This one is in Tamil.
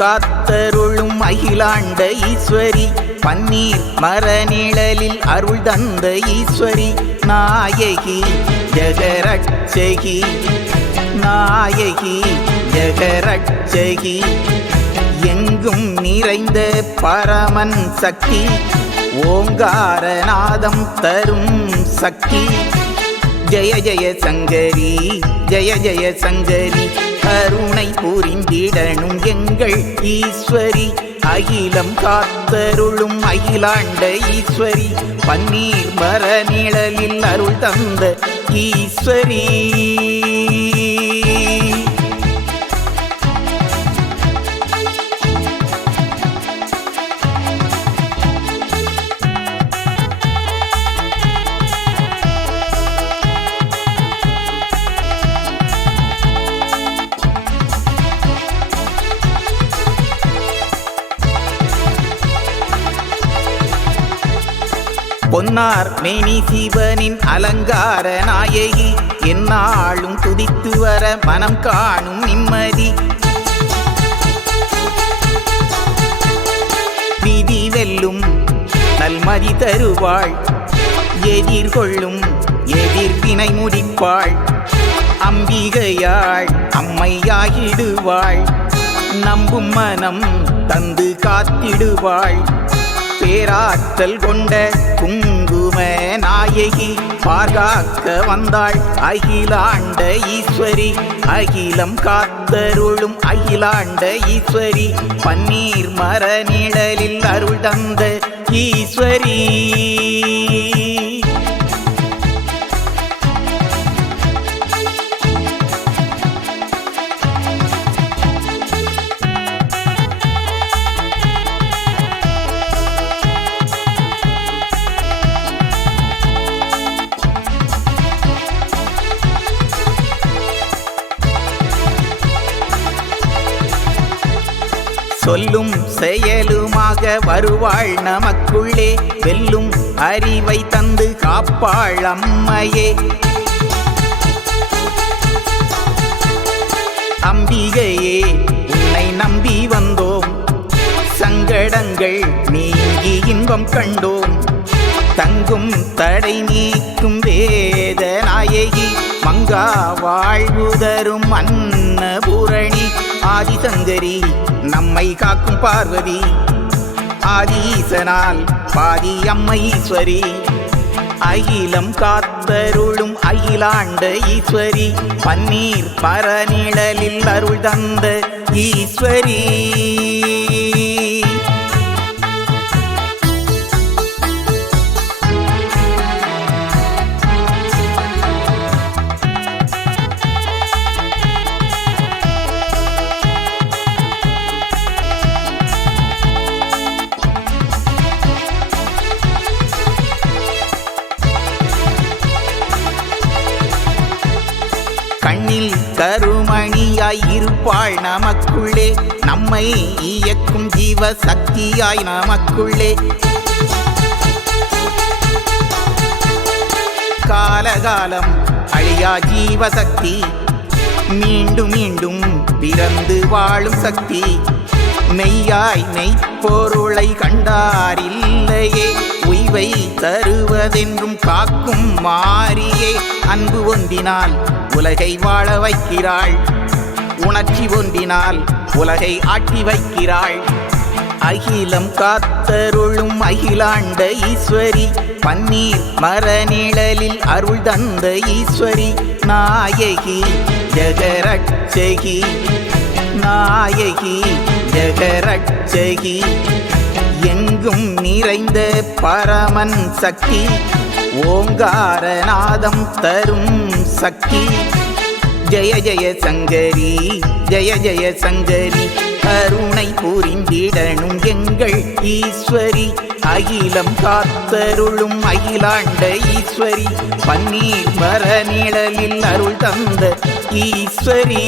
காத்தருளும் அகிலாண்ட ஈஸ்வரி பன்னீர் மரநிழலில் அருள் தந்த ஈஸ்வரி நாயகி ஜெகரட்சகி நாயகி ஜெகரட்சகி. எங்கும் நிறைந்த பரமன் சக்தி ஓங்காரநாதம் தரும் சக்தி. ஜெய ஜெய சங்கரி ஜெய ஜெய சங்கரி. கருணை புரிந்திடணும் எங்கள் ஈஸ்வரி. அகிலம் காத்தருளும் அகிலாண்ட ஈஸ்வரி. பன்னீர் மர நிழலில் அருள் தந்த ஈஸ்வரி. பொன்னார் மேனி சிவனின் அலங்கார நாயகி என்னாலும் துதித்து வர மனம் காணும் நிம்மதி. விதி வெல்லும் நல்மதி தருவாள் எதிர்கொள்ளும் எதிர்வினை முடிப்பாள். அம்பிகையாள் அம்மையாகிடுவாள் நம்பும் மனம் தந்து காத்திடுவாள். பேராற்றல் கொண்ட குங்கும நாயகி பார்காக்க வந்தாள். அகிலாண்ட ஈஸ்வரி அகிலம் காத்தருளும் அகிலாண்ட ஈஸ்வரி பன்னீர் மர நிழலில் அருள் தந்த ஈஸ்வரி. சொல்லும் செயலுமாக வருவாள் நமக்குள்ளே. வெல்லும் அறிவை தந்து காப்பாள் அம்மையே. அம்பிகையே உன்னை நம்பி வந்தோம். சங்கடங்கள் நீங்கி இன்பம் கண்டோம். தங்கும் தடை நீக்கும் வேத நாயகி மங்கா வாழ்வு தரும் அன்னபூரணி. ஆதிசங்கரி நம்மை காக்கும் பார்வதி. ஆதீசனால் பாதி அம்மை ஈஸ்வரி. அகிலம் காத்தருளும் அகிலாண்ட ஈஸ்வரி. பன்னீர் பரநிழலில் அருள் தந்த ஈஸ்வரி. கருமணியாய் இருப்பாள் நமக்குள்ளே. நம்மை இயக்கும் ஜீவ சக்தியாய் நமக்குள்ளே. காலகாலம் அழியா ஜீவசக்தி. மீண்டும் மீண்டும் பிறந்து வாழும் சக்தி. மெய்யாய் மெய்ப்பொருளை கண்டாரில்லையே. உய்வை தருவதென்றும் காக்கும் மாறியே. அன்பு ஒன்றினால் உலகை வாழ வைக்கிறாள். உணர்ச்சி ஒன்றினால் உலகை ஆட்டி வைக்கிறாள். அகிலம் காத்தருளும் அகிலாண்ட ஈஸ்வரி பன்னீர் மரநிழலில் அருள் தந்த ஈஸ்வரி நாயகி ஜெகரட்சகி நாயகி ஜெகரட்சகி. எங்கும் நிறைந்த பரமன் சக்தி ஓங்காரநாதம் தரும் சக்தி. ஜெய ஜெய சங்கரி ஜெய ஜெய சங்கரி. கருணை புரிந்திடணும் எங்கள் ஈஸ்வரி. அகிலம் காத்தருளும் அகிலாண்ட ஈஸ்வரி. பன்னீர் மர நிழலில் அருள் தந்த ஈஸ்வரி.